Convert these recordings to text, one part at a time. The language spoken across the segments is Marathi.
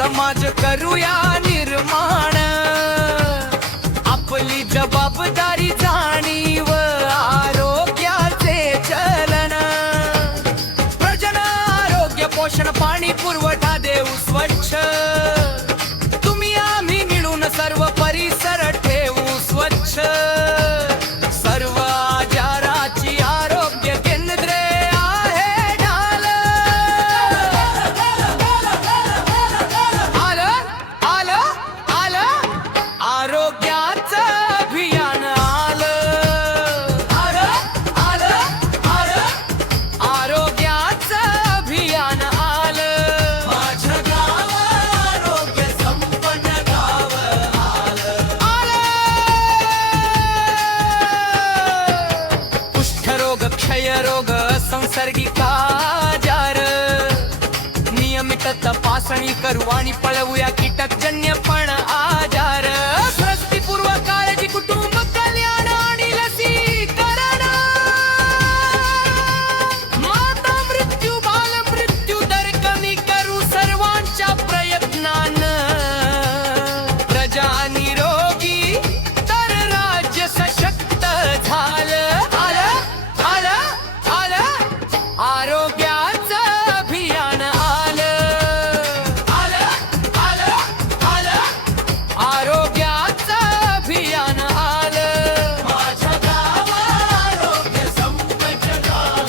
समाज करूया निर्माण, आपली जबाबदारी जाणीव आरोग्याचे चलन, प्रजन आरोग्य पोषण पाणी पुरवठा देऊ स्वच्छ, तुम्ही आम्ही मिळून सर्व परिसर ठेवू स्वच्छ, सर्व आजाराची आरोग्य केंद्रे आहे ढाल, आलं आरोग्याचं अभियान आरोग्याचं अभियान आलं, माझ्या गाव आरोग्य संपन्न गाव आलं, कुष्ठरोग क्षयरोग संसर्गिक आजार, नियमित तपासणी करू आणि पळवूया कीटकजन्य पण आजार, स्वस्तीपूर्व काळजी कुटुंब कल्याण आणि लसीकरण, माता मृत्यू बाल मृत्यू दर कमी करू सर्वांच्या प्रयत्नानं, प्रजा निरोगी तर राज्य सशक्त झालं, आलं आरोग्याचं अभियान आरोग्याचं अभियान आलं, माझ्या गाव आरोग्य संपन्न गाव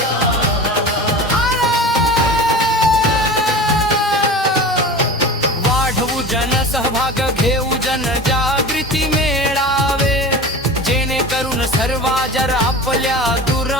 वाढवू जनसहभाग घेऊ जनजागृती मेळावे, जेणेकरून सर्व आजार आपल्या दूर